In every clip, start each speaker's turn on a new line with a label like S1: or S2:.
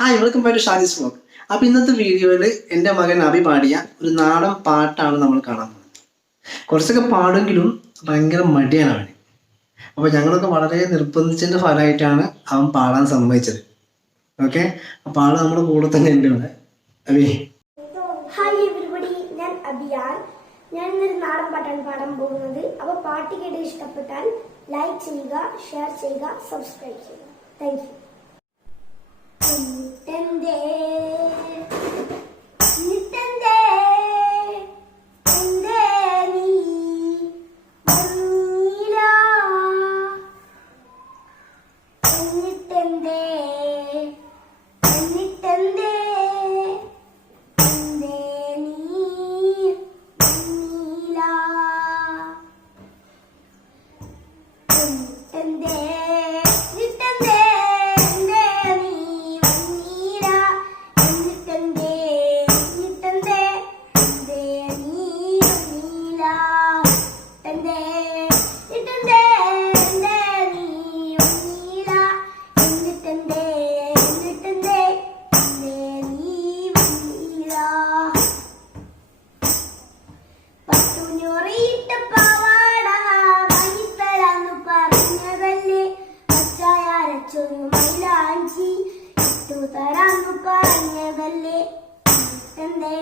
S1: Hi welcome back to Shaji's vlog അപ്പൊ ഇന്നത്തെ വീഡിയോയിൽ എന്റെ മകൻ അഭി പാടിയ ഒരു നാടൻ പാട്ടാണ് നമ്മൾ കാണാൻ പോകുന്നത്. കുറച്ചൊക്കെ പാടുമെങ്കിലും ഭയങ്കര മടിയാണ് അവന്. അപ്പൊ ഞങ്ങളൊക്കെ വളരെ നിർബന്ധിച്ചതിന്റെ ഫലമായിട്ടാണ് അവൻ പാടാൻ സമ്മതിച്ചത്. ഓക്കെ അപ്പോൾ ആൾ നമ്മുടെ കൂടെ തന്നെ ഉണ്ട് ഇവിടെ. അഭി.
S2: ഹായ് എവരിബഡി ഞാൻ അഭിയാൻ. ഞാൻ ഇന്നൊരു നാടൻ പാട്ടാണ് പാടാൻ പോകുന്നത്. അപ്പോൾ പാട്ട് കേട്ട് ഇഷ്ടപ്പെട്ടാൽ ലൈക്ക് ചെയ്യുക ഷെയർ ചെയ്യുക സബ്സ്ക്രൈബ് ചെയ്യുക. Thank you Hum. ഇട്ടു എന്തേ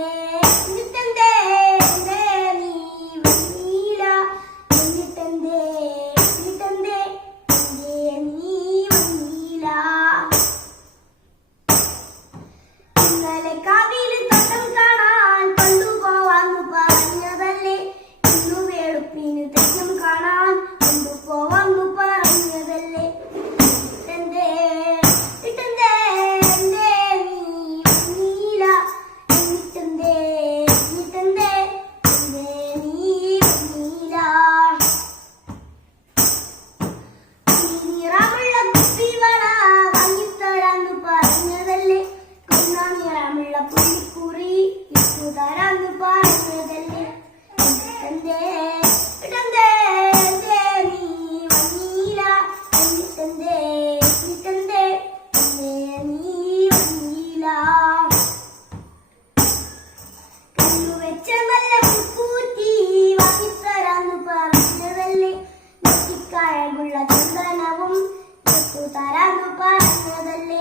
S2: ಫಲಾನುಭಾವದಲ್ಲಿ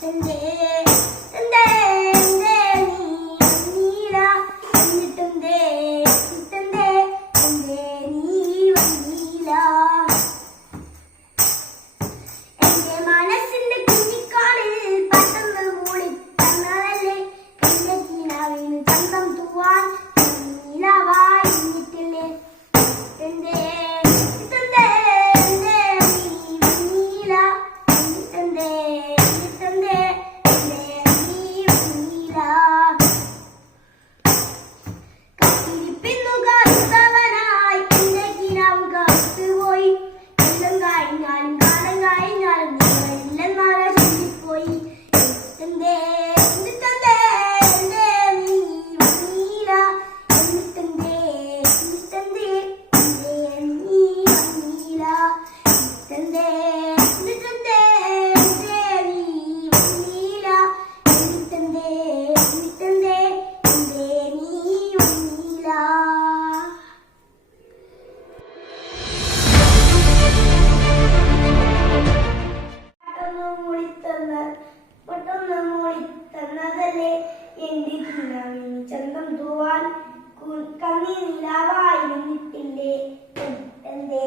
S2: ತಂದೆಯ ഉൾക്കണ്ണി നിലാവായിരുന്നിട്ടില്ലേ എന്തേ